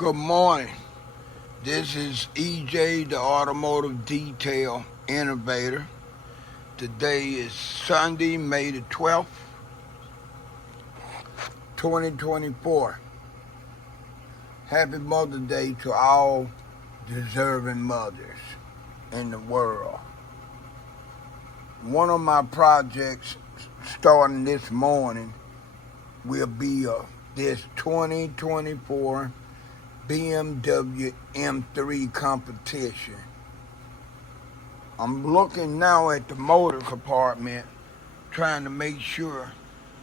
Good morning. This is EJ, the Automotive Detail Innovator. Today is Sunday, May the 12th, 2024. Happy Mother's Day to all deserving mothers in the world. One of my projects starting this morning will be this 2024 BMW M3 competition. I'm looking now at the motor compartment, trying to make sure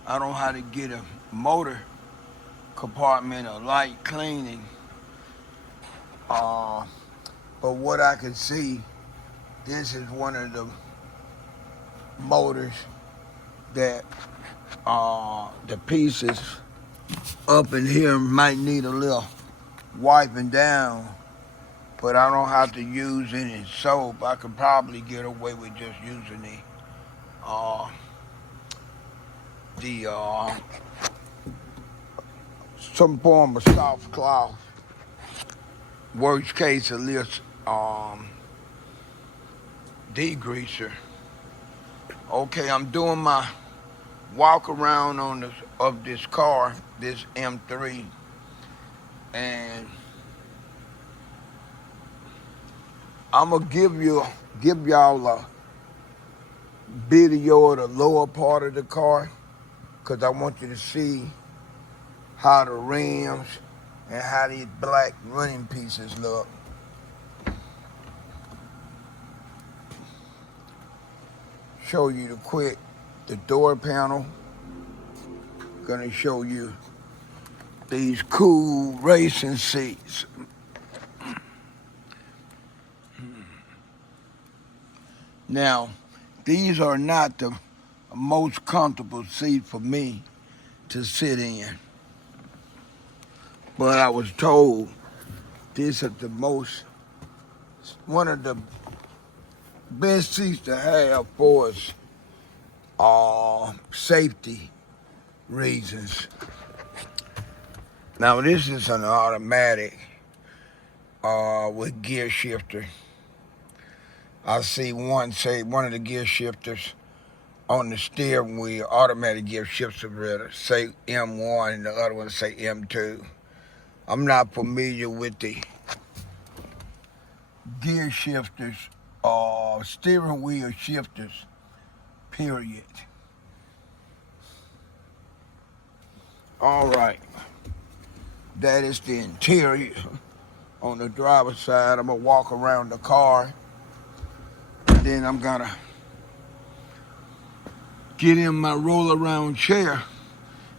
I don't have to get a motor compartment or light cleaning. But what I can see, this is one of the motors that the pieces up in here might need a little wiping down, but I don't have to use any soap. I could probably get away with just using the some form of soft cloth. Worst case, a little degreaser. Okay, I'm doing my walk around of this car, this M3, and I'm gonna give y'all a video of the lower part of the car, because I want you to see how the rims and how these black running pieces look. Show you the door panel. Gonna show you these cool racing seats. Now, these are not the most comfortable seat for me to sit in, but I was told this is one of the best seats to have for safety reasons. Now, this is an automatic with gear shifter. I see one of the gear shifters on the steering wheel, automatic gear shifter rather, say M1 and the other one say M2. I'm not familiar with the gear shifters or steering wheel shifters, period. All right, that is the interior. On the driver's side, I'm gonna walk around the car. Then I'm gonna get in my roll around chair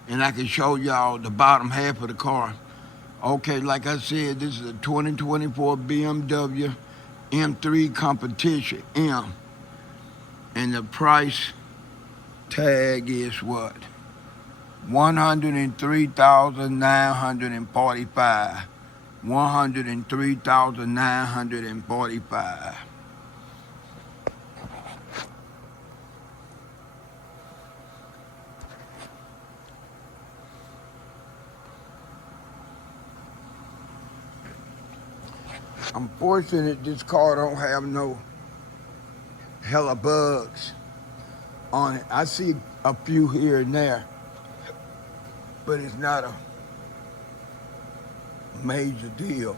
and I can show y'all the bottom half of the car. Okay, like I said, this is a 2024 BMW M3 competition, M. And the price tag is what? $103,945. $103,945. I'm fortunate this car don't have no hella bugs on it. I see a few here and there, but it's not a major deal.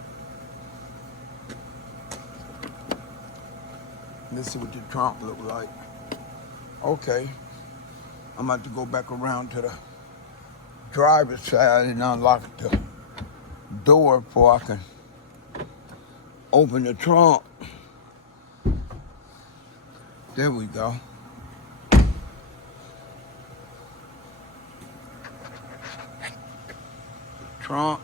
Let's see what the trunk look like. Okay, I'm about to go back around to the driver's side and unlock the door before I can open the trunk. There we go. Trunk.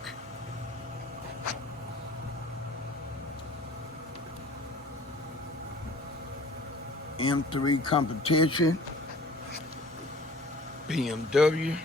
M3 competition. BMW.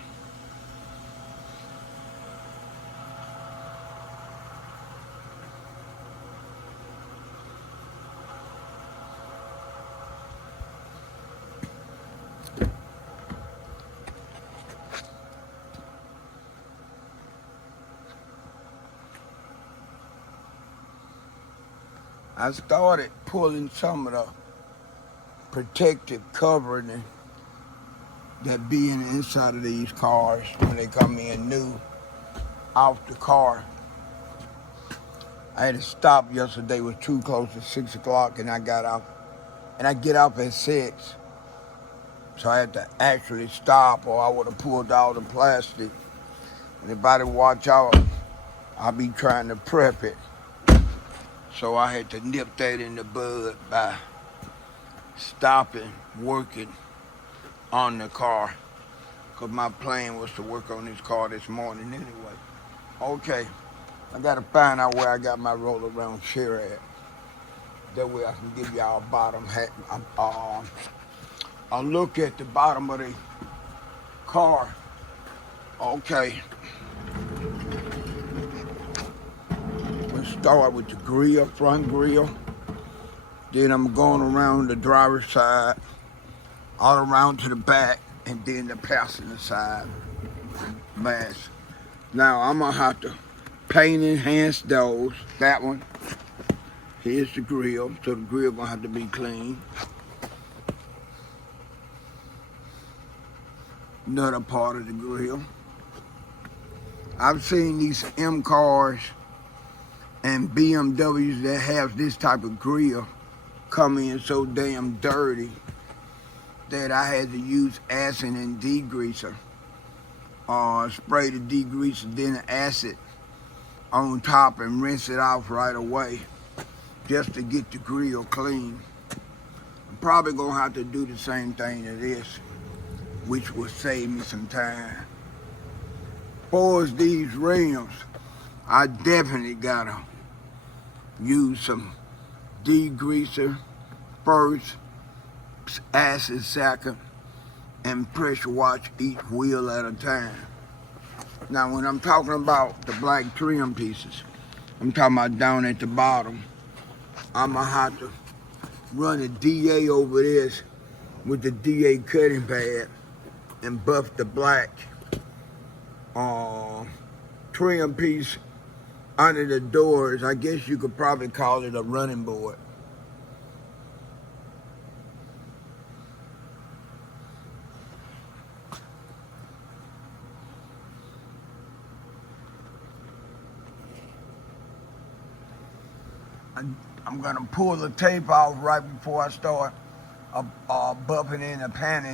I started pulling some of the protective covering that be in the inside of these cars when they come in new off the car. I had to stop yesterday. It was too close to 6 o'clock, and I got off. And I get off at 6. So I had to actually stop, or I would have pulled all the plastic. Anybody watch out, I'll be trying to prep it. So I had to nip that in the bud by stopping, working on the car. Because my plan was to work on this car this morning anyway. Okay, I got to find out where I got my roll around chair at. That way I can give y'all a bottom hat. I'll look at the bottom of the car. Okay. We'll start with the grill, front grill. Then I'm going around the driver's side, all around to the back, and then the passenger side. Mask. Now I'm gonna have to paint enhance those. That one. Here's the grill, so the grill gonna have to be clean. Another part of the grill. I've seen these M cars and BMWs that have this type of grill come in so damn dirty that I had to use acid and degreaser. Spray the degreaser, then acid on top and rinse it off right away just to get the grill clean. I'm probably gonna have to do the same thing to this, which will save me some time. As far as these rims, I definitely gotta use some degreaser first, acid second, and pressure wash each wheel at a time. Now when I'm talking about the black trim pieces, I'm talking about down at the bottom. I'm gonna have to run a DA over this with the DA cutting pad and buff the black trim piece under the doors. I guess you could probably call it a running board. I'm gonna pull the tape off right before I start buffing in the paint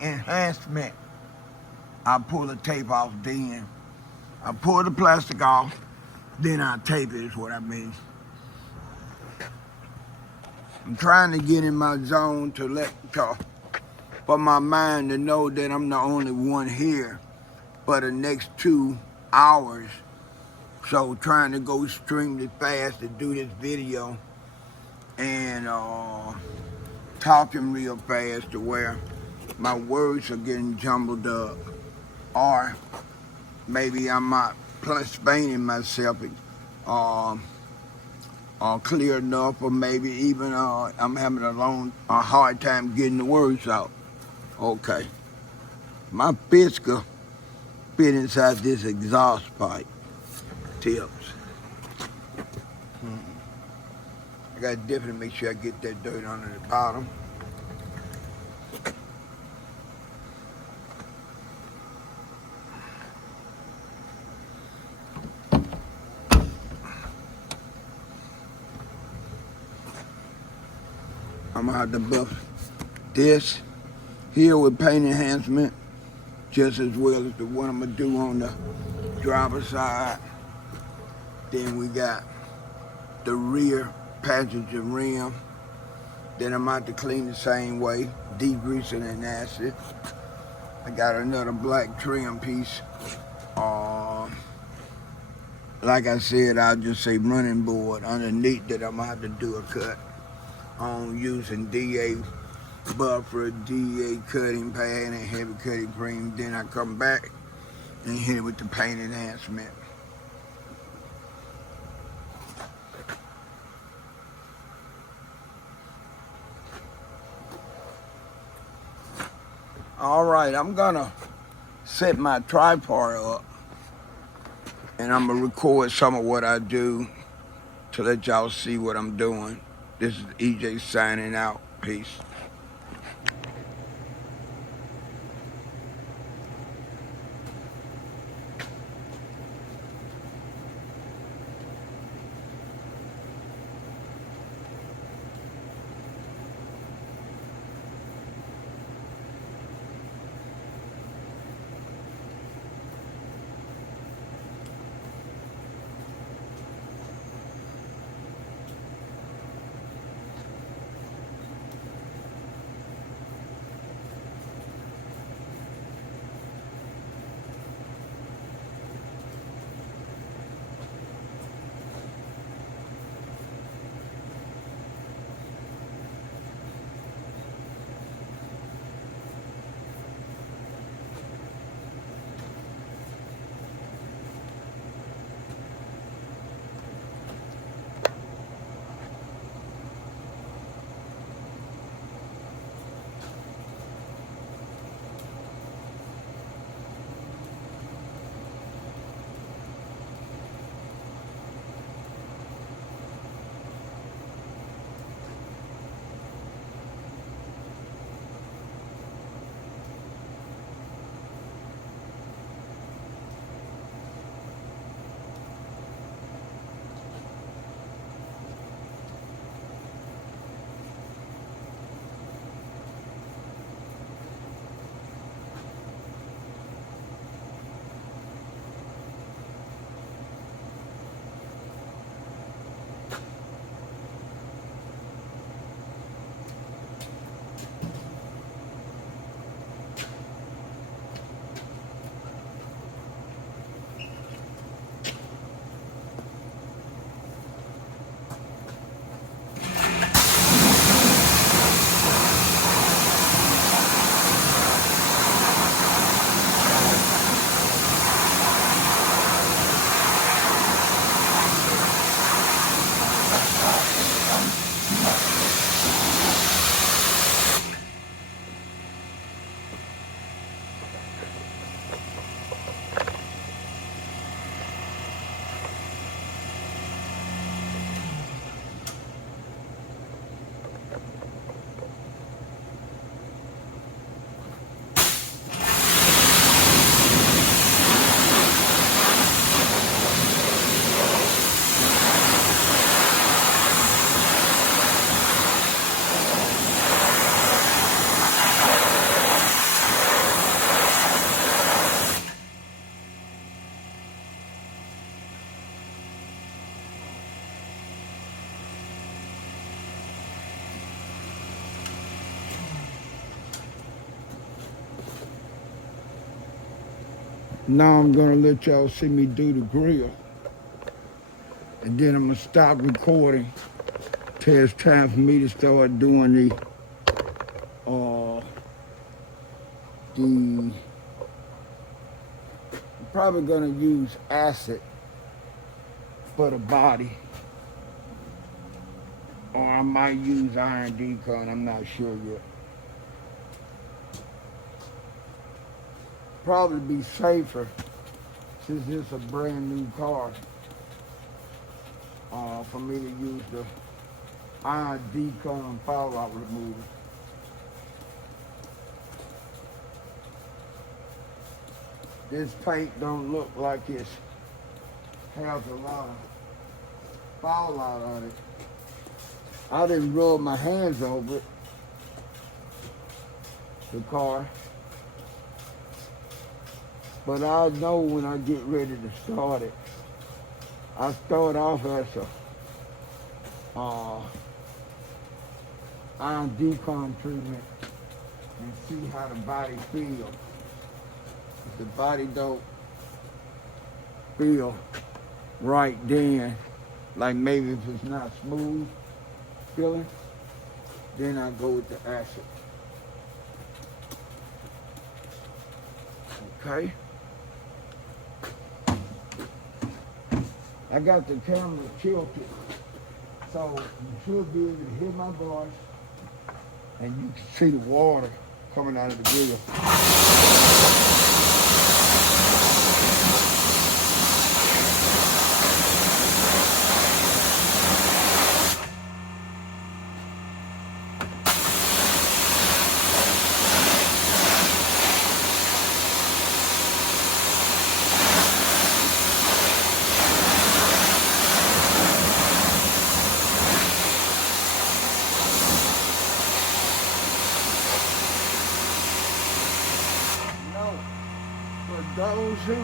enhancement. I'll pull the tape off then. I pull the plastic off, then I tape it is what I mean. I'm trying to get in my zone for my mind to know that I'm the only one here for the next 2 hours. So trying to go extremely fast to do this video and talking real fast to where my words are getting jumbled up, or maybe I'm not explaining myself clear enough, or maybe even I'm having a hard time getting the words out. Okay, my fist could fit inside this exhaust pipe tips. I gotta definitely make sure I get that dirt under the bottom. I'm gonna have to buff this here with paint enhancement just as well as the one I'm gonna do on the driver's side. Then we got the rear passenger rim. Then I'm out to clean the same way, degreasing and acid. I got another black trim piece. Like I said, I'll just say running board underneath that I'm gonna have to do a cut on using DA buffer, DA cutting pad, and heavy cutting cream. Then I come back and hit it with the paint enhancement. All right, I'm gonna set my tripod up and I'm gonna record some of what I do to let y'all see what I'm doing. This is EJ signing out. Peace. Now I'm gonna let y'all see me do the grill, and then I'm gonna stop recording till it's time for me to start doing I'm probably gonna use acid for the body, or I might use iron DeCon. I'm not sure yet. Probably be safer since it's a brand new car for me to use the iron DeCon fallout remover. This paint don't look like it has a lot of fallout on it. I didn't rub my hands over it, the car. But I know when I get ready to start it, I start off as a iron DeCon treatment and see how the body feels. If the body don't feel right then, like maybe if it's not smooth feeling, then I go with the acid. Okay. I got the camera tilted, so you should be able to hear my voice, and you can see the water coming out of the grill. of those who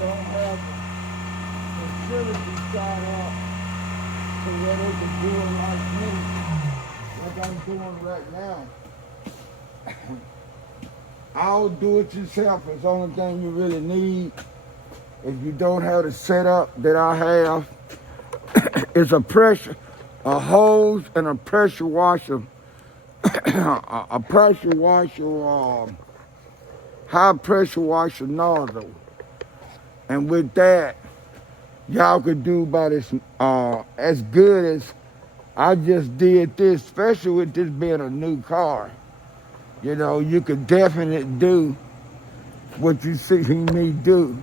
don't have the facility set up so where they can do it like me, like I'm doing right now. I'll do it yourself. It's the only thing you really need. If you don't have the setup that I have, it's a hose and a pressure washer, a pressure washer, high pressure washer nozzle. And with that, y'all could do about as good as I just did this, especially with this being a new car. You know, you could definitely do what you see me do.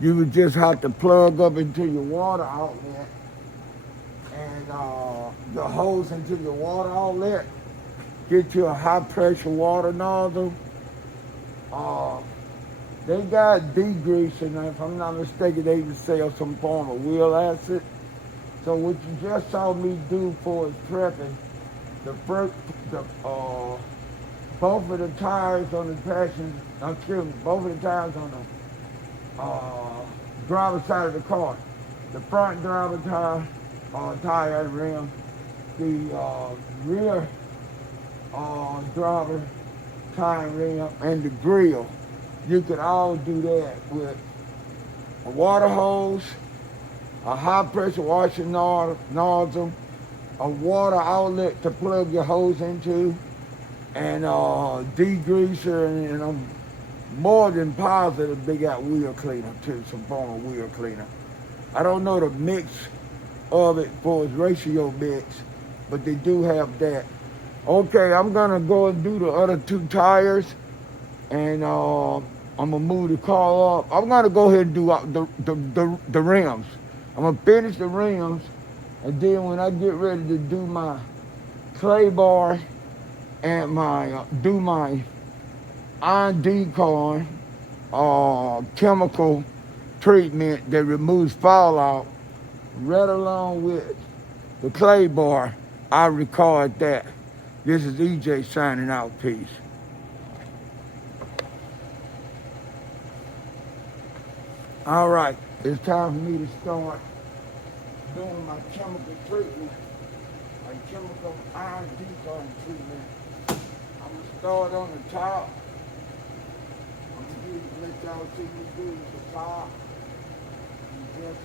You would just have to plug up into your water outlet and the hose into your water outlet. Get you a high pressure water nozzle. They got degreaser, and if I'm not mistaken, they even sell some form of wheel acid. So what you just saw me do for is prepping both of the tires on the both of the tires on the driver's side of the car. The front driver tire and rim, the rear driver tire and rim, and the grill. You could all do that with a water hose, a high pressure washer nozzle, a water outlet to plug your hose into, and degreaser, and I'm more than positive they got wheel cleaner too, some form of wheel cleaner. I don't know the mix of it for its ratio mix, but they do have that. Okay, I'm gonna go and do the other two tires, and I'm gonna move the car up. I'm gonna go ahead and do the rims. I'm gonna finish the rims, and then when I get ready to do my clay bar and do my iron DeCon chemical treatment that removes fallout, right along with the clay bar, I record that. This is EJ signing out. Peace. All right, it's time for me to start doing my chemical treatment, my chemical iron DeCon treatment. I'm gonna start on the top. I'm gonna let y'all see me do the top and just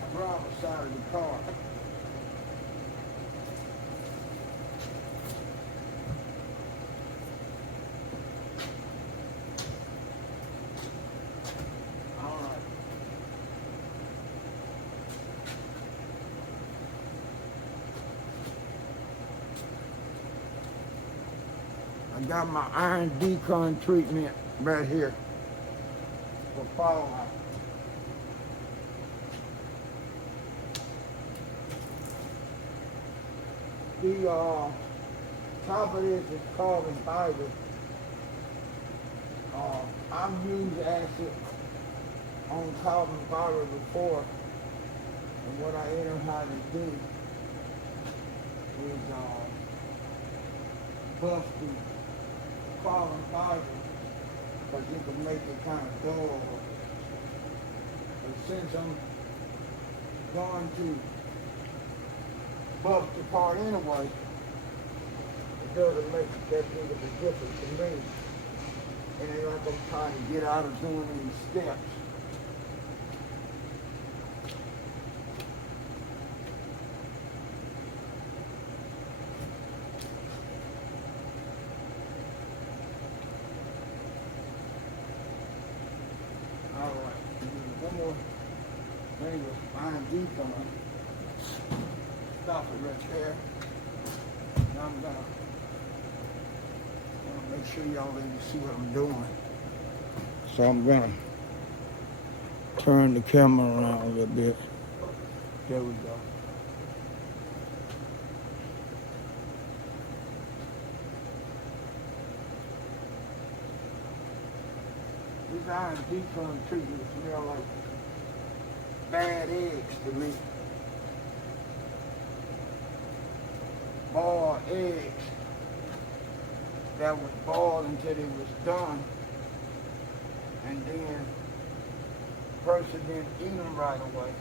the driver's side of the car. I got my iron DeCon treatment right here for fallout. The top of this is carbon fiber. I've used acid on carbon fiber before, and what I end up having to do is bust the carbon fiber, because you can make it kind of dull. But since I'm going to bust the part anyway, it doesn't make that big of a difference to me. It ain't like I'm trying to get out of doing any steps. One more thing with iron DeCon. Stop it right there. And I'm gonna make sure y'all can see what I'm doing. So I'm gonna turn the camera around a little bit. There we go. This iron DeCon treatment smell like bad eggs to me. Boiled eggs. that was boiled until it was done, and then person didn't eat them right away,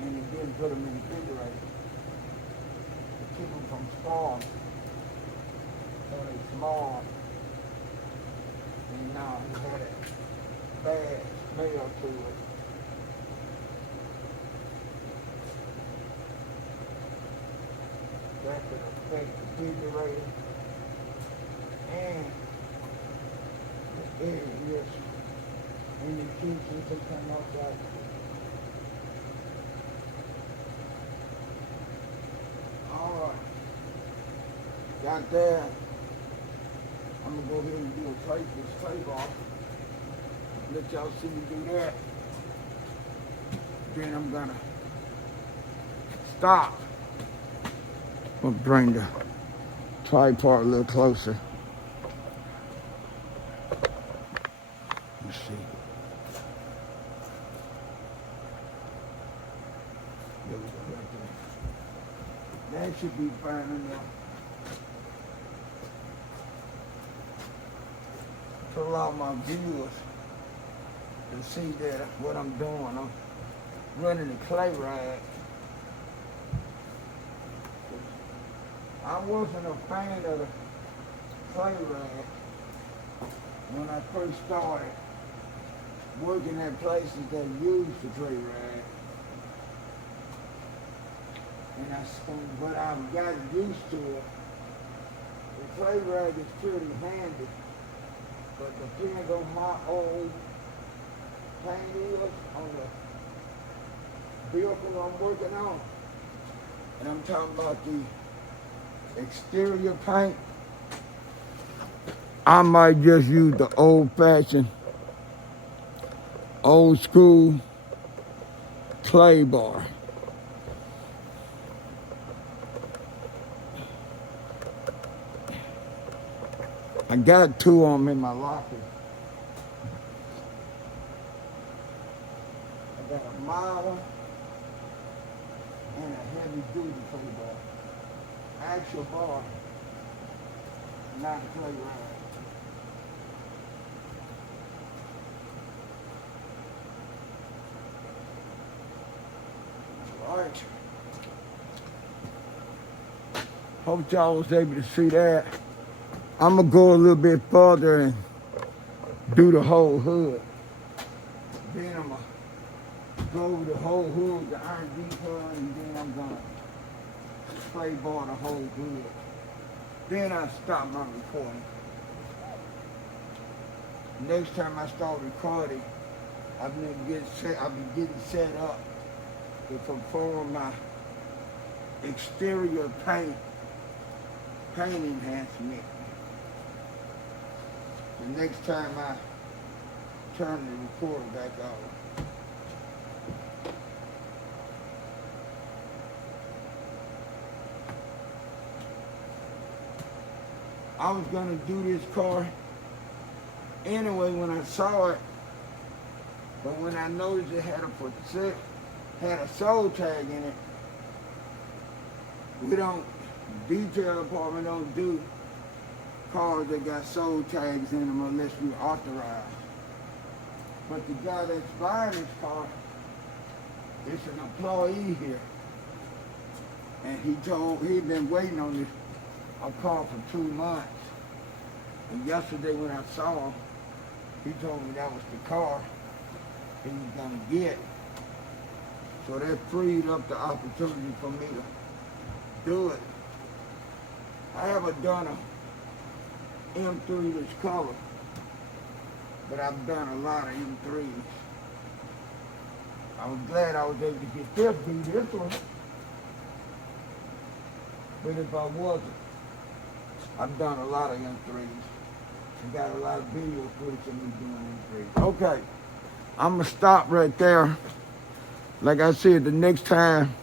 and he didn't put them in the refrigerator to keep them from spoiling. So they small, and now it had a bad smell to it. That could affect the refrigerator and the areas in the kitchen to come up like alright. Got that. I'm gonna go ahead and do a take this tape off. Let y'all see me do that. Then I'm gonna stop. I'm gonna bring the tripod a little closer. Let's see. There we go, right there. That should be fine enough to allow my viewers to see that what I'm doing. I'm running the clay rag. I wasn't a fan of the clay rag when I first started working at places that used the clay rag. But I've gotten used to it. The clay rag is pretty handy, but depends on how old paint is on the vehicle I'm working on. And I'm talking about the exterior paint. I might just use the old-fashioned, old-school clay bar. I got two of them in my locker. I got a mild and a heavy-duty clay bar. Actual bar, not a clay rag. Alright. Hope y'all was able to see that. I'm gonna go a little bit further and do the whole hood. Then I'm gonna go over the whole hood, the iron DeCon, and then I'm gonna spray bar the whole hood. Then I stop my recording. Next time I start recording, I'll be getting set up to perform my exterior paint enhancement. The next time I turn the recorder back on. I was gonna do this car anyway when I saw it, but when I noticed it had a soul tag in it, detail department don't do cars that got soul tags in them unless you authorize. But the guy that's buying this car is an employee here, and he'd been waiting on a car for 2 months. And yesterday when I saw him, he told me that was the car he was gonna get. So that freed up the opportunity for me to do it. I haven't done a M3 this color, but I've done a lot of M3s. I was glad I was able to get this one. But if I wasn't, I've done a lot of M3s. I got a lot of video footage of me doing M3s. Okay, I'm gonna stop right there. Like I said, the next time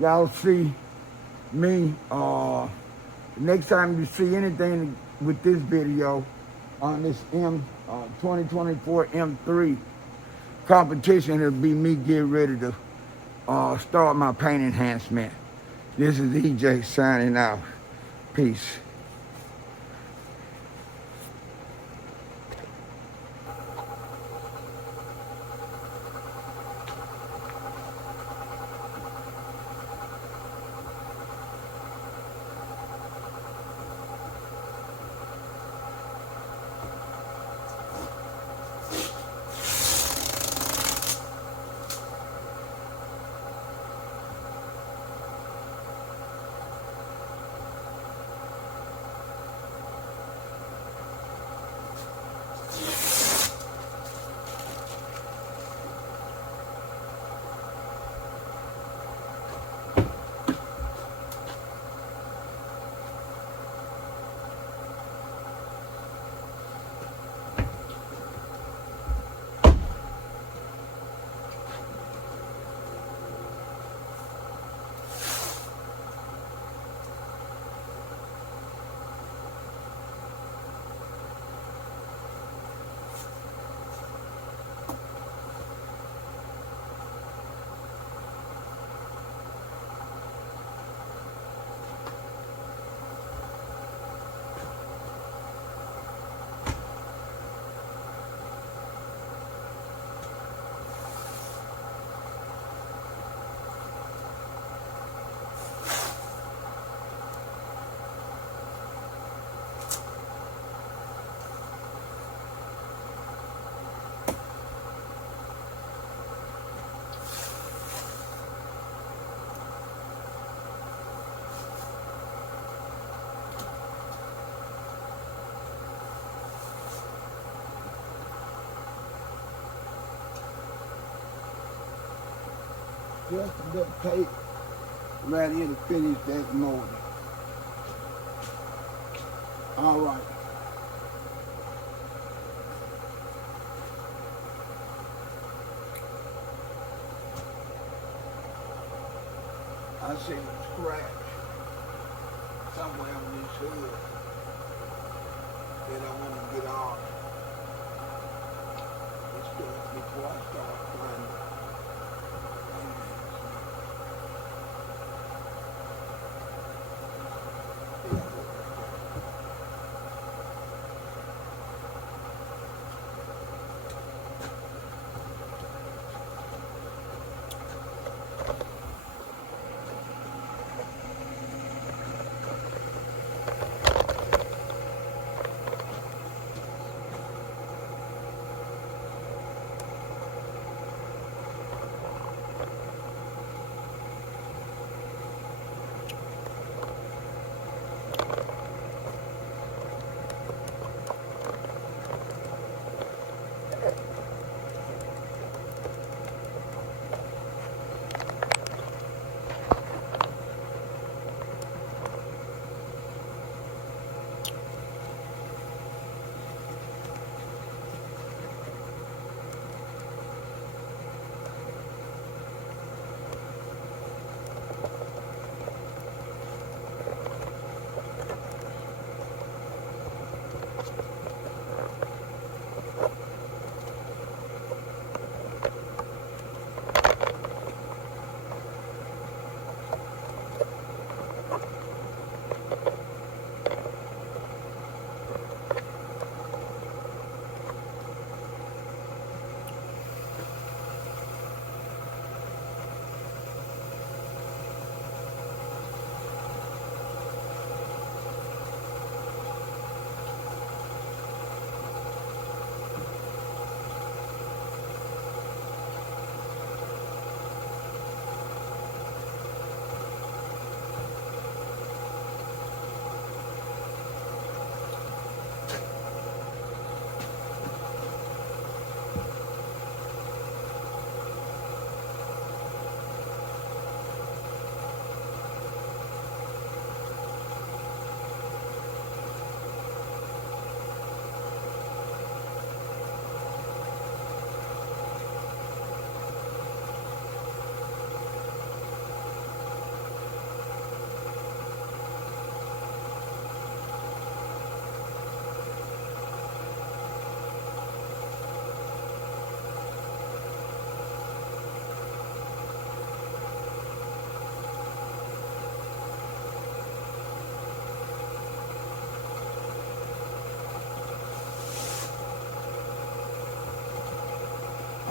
y'all see me, the next time you see anything with this video on this 2024 M3 competition, it'll be me getting ready to start my paint enhancement. This is EJ signing out. Peace. just a bit tape right here to finish that motor. All right. I see a scratch somewhere on this hood that I want to get off. Before I start finding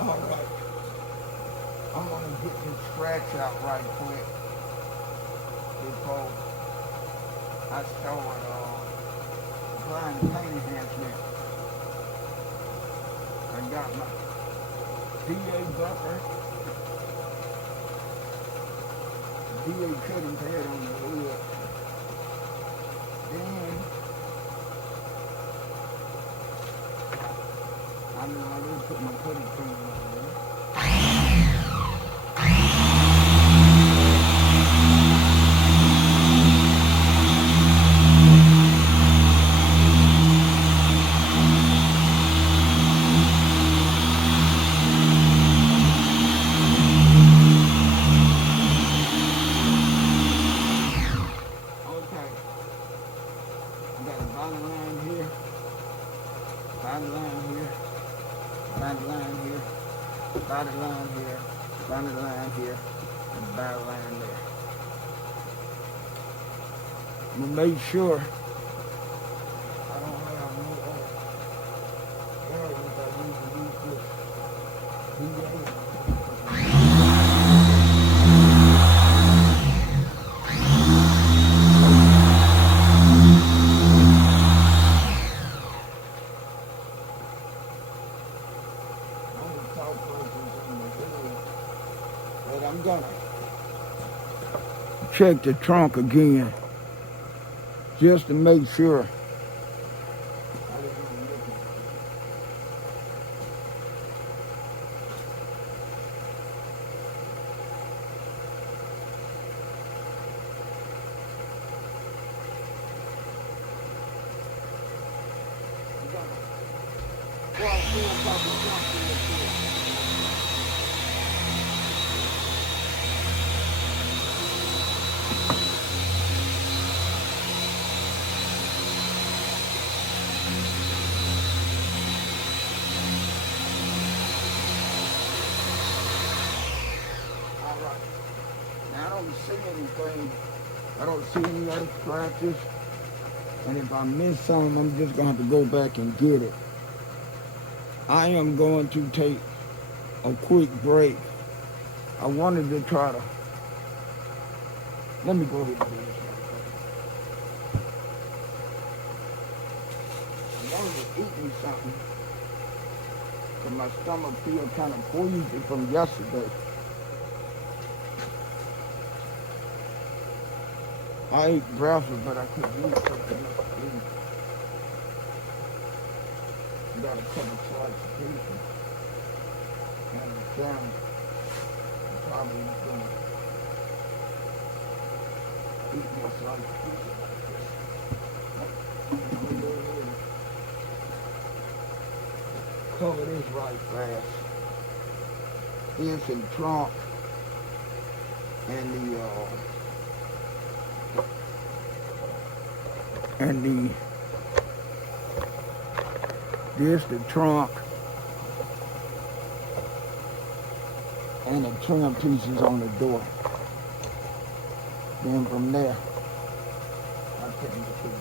all right. I'm gonna get this scratch out right quick before I start applying the paint enhancement. I got my DA buffer, DA cutting pad on the hood. Then I know I didn't put my cutting cream on there. Body line here, body line here, and body line there. I'm gonna make sure I don't have no areas that need to use this DA. But I'm gonna check the trunk again just to make sure. Well, full couple something to do. All right. Now I don't see anything. I don't see any other scratches. And if I miss something, I'm just going to have to go back and get it. I am going to take a quick break. I wanted to try to, let me go ahead and do this. I wanted to eat me something, because my stomach feels kind of queasy from yesterday. I ate breakfast, but I could use something else to eat. Got a couple slices of pizza and a sandwich. I'm probably not going to eat more slices of pizza like this. I'm going to go ahead and cover this right fast. Here's the trunk and this the trunk and the trim pieces on the door. Then from there, I'll take them to the door.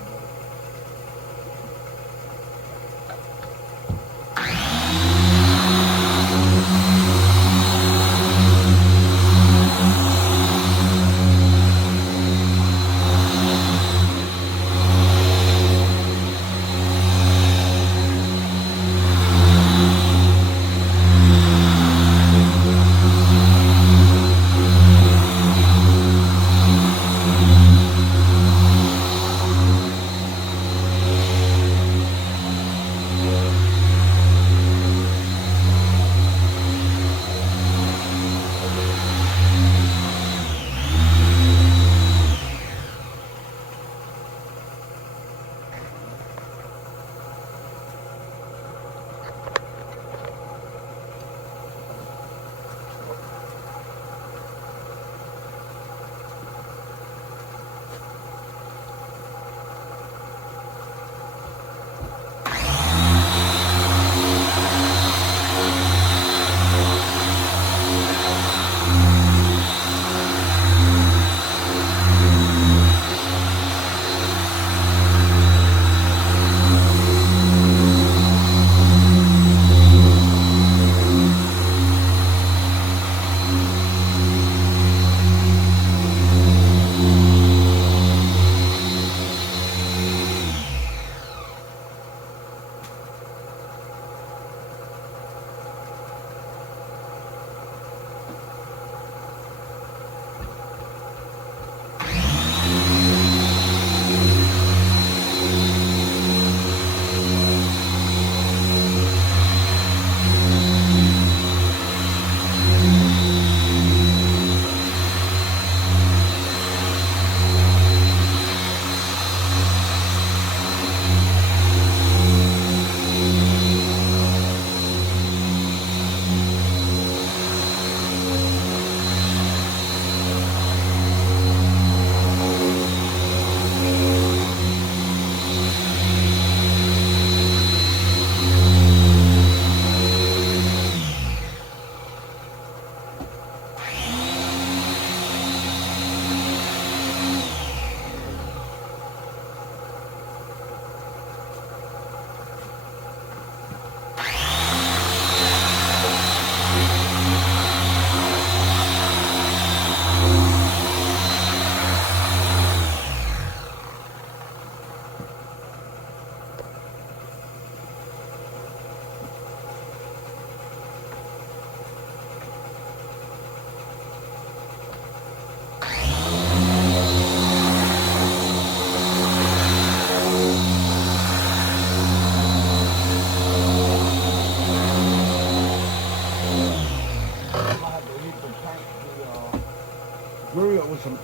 Grill with some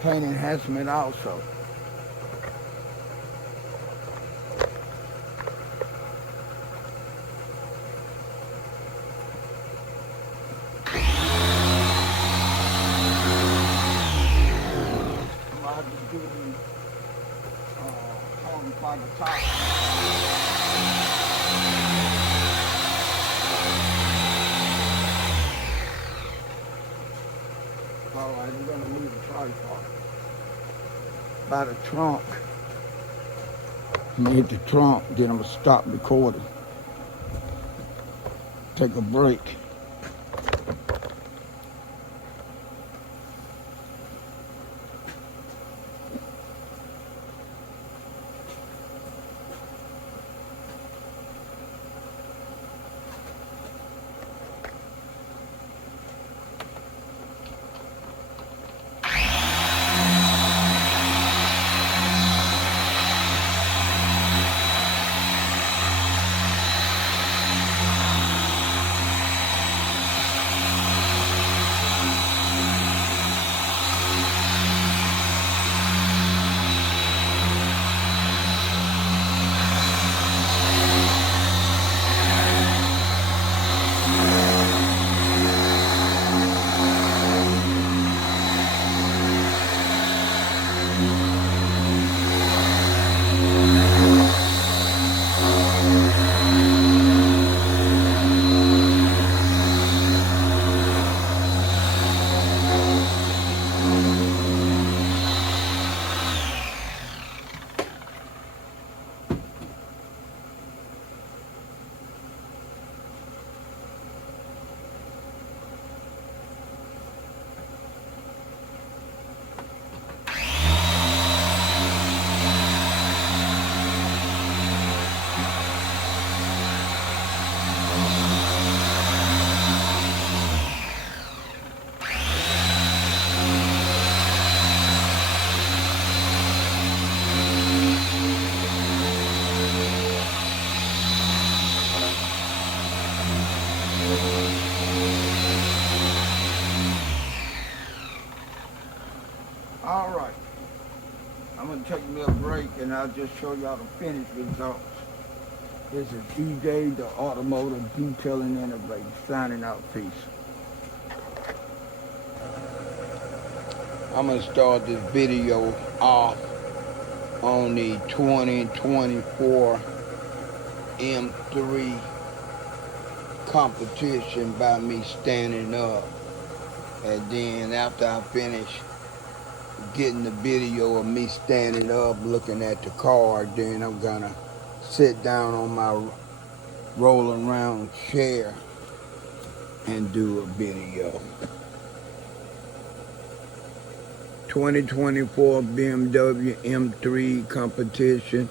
paint enhancement also. by the top. All right, I'm gonna move the tripod by the trunk. I'm gonna hit the trunk, then I'm gonna stop recording. Take a break. All right, I'm gonna take me a break and I'll just show y'all the finished results. This is EJ, the Automotive Detailing Innovator, signing out. Peace. I'm gonna start this video off on the 2024 M3 competition by me standing up, and then after I finish getting the video of me standing up looking at the car, then I'm gonna sit down on my rolling around chair and do a video. 2024 BMW M3 competition,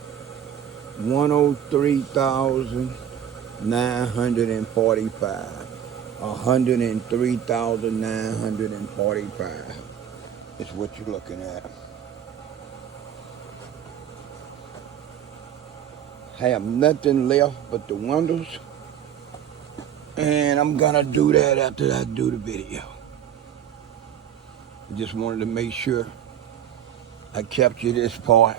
103,945. 103,945 is what you're looking at. Have nothing left but the windows, and I'm gonna do that after I do the video. I just wanted to make sure I capture this part.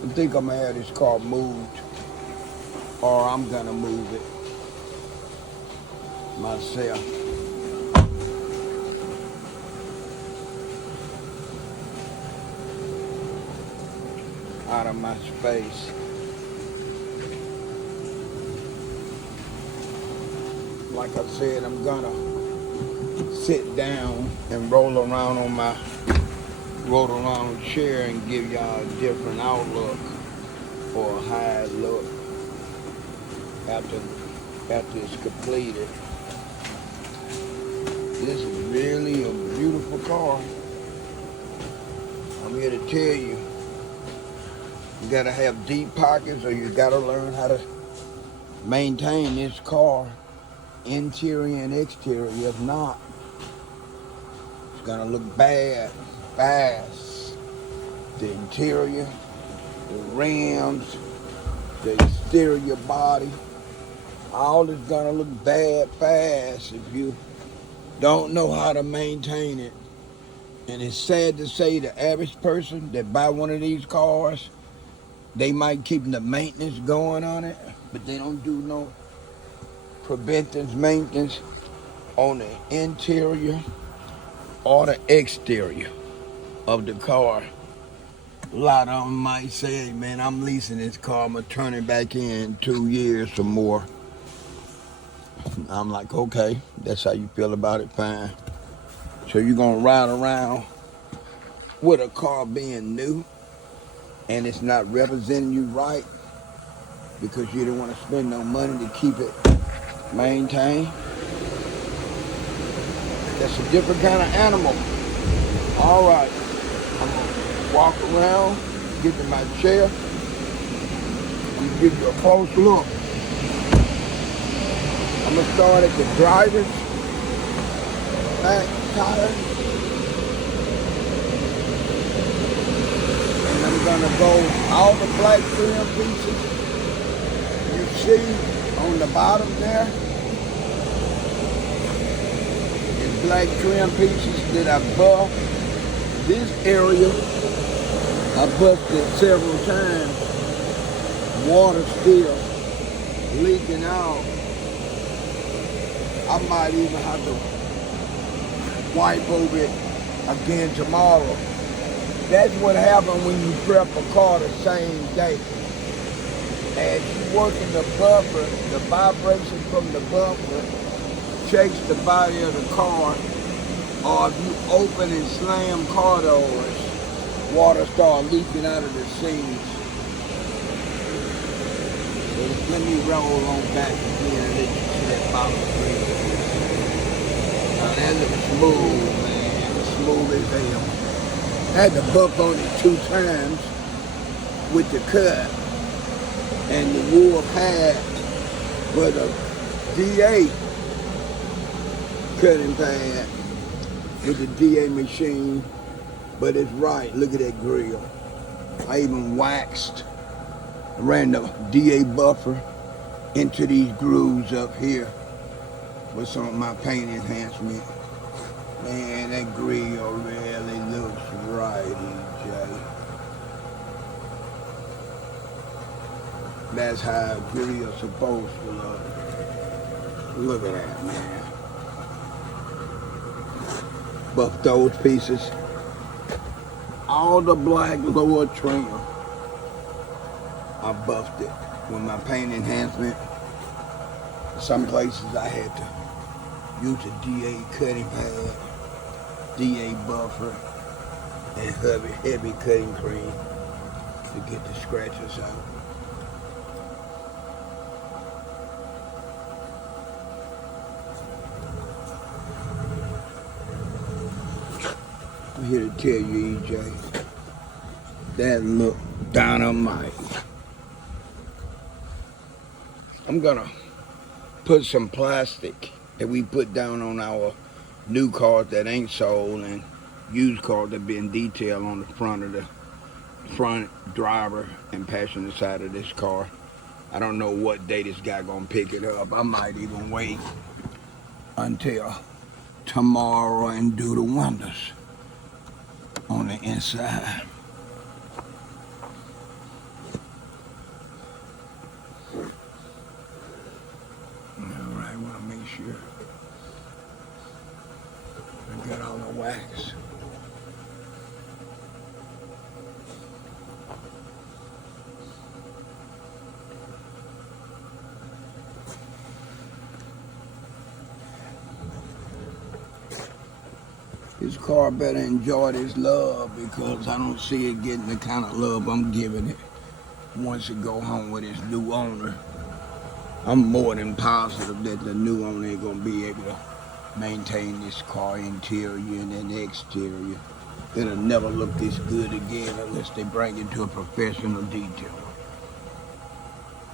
I think I'm gonna have this car moved, or I'm gonna move it myself. Out of my space. Like I said, I'm gonna sit down and roll around on my chair and give y'all a different outlook or a high look after it's completed. This is really a beautiful car. I'm here to tell you, you gotta have deep pockets, or you gotta learn how to maintain this car, interior and exterior. If not, it's gonna look bad fast. The interior, the rims, the exterior body, all is gonna look bad fast if you don't know how to maintain it. And it's sad to say the average person that buy one of these cars, they might keep the maintenance going on it, but they don't do no preventive maintenance on the interior or the exterior of the car. A lot of them might say, hey man, I'm leasing this car, I'm gonna turn it back in 2 years or more. I'm like, okay, that's how you feel about it, fine. So you're gonna ride around with a car being new and it's not representing you right because you didn't want to spend no money to keep it maintained. That's a different kind of animal. All right, I'm gonna walk around, get to my chair, and give you a close look. I'm gonna start at the driver's back tire, and I'm gonna go all the black trim pieces you see on the bottom there. It's black trim pieces that I buffed. This area I busted several times. Water still leaking out. I might even have to wipe over it again tomorrow. That's what happens when you prep a car the same day. As you working the buffer, the vibration from the buffer shakes the body of the car, or if you open and slam car doors, water starts leaking out of the seams. So let me roll on back again and let you see that bottom screen. Now that looks smooth, man, smooth as hell. I had to buff on it 2 times with the cut and the wool pad with a DA cutting pad with the DA machine, but it's right. Look at that grill. I even ran the DA buffer into these grooves up here with some of my paint enhancement. Man, that grill really looks right, EJ. That's how a grill's supposed to look. Look at that, man. Buff those pieces. All the black lower trim, I buffed it with my paint enhancement. Some places I had to use a DA cutting pad, DA buffer, and heavy cutting cream to get the scratches out. I'm here to tell you, EJ, that look dynamite. I'm gonna put some plastic that we put down on our new cars that ain't sold and used cars that been detailed on the front of the front driver and passenger side of this car. I don't know what day this guy gonna pick it up. I might even wait until tomorrow and do the windows on the inside. Alright, I want to make sure I got all the wax. This car better enjoy this love because I don't see it getting the kind of love I'm giving it once it go home with its new owner. I'm more than positive that the new owner ain't gonna be able to maintain this car interior and then exterior. It'll never look this good again unless they bring it to a professional detailer.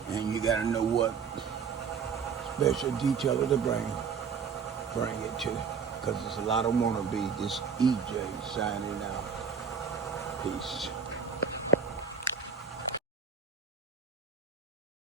And you gotta know what special detailer to bring it to. Because there's a lot of wannabes. This EJ signing out. Peace.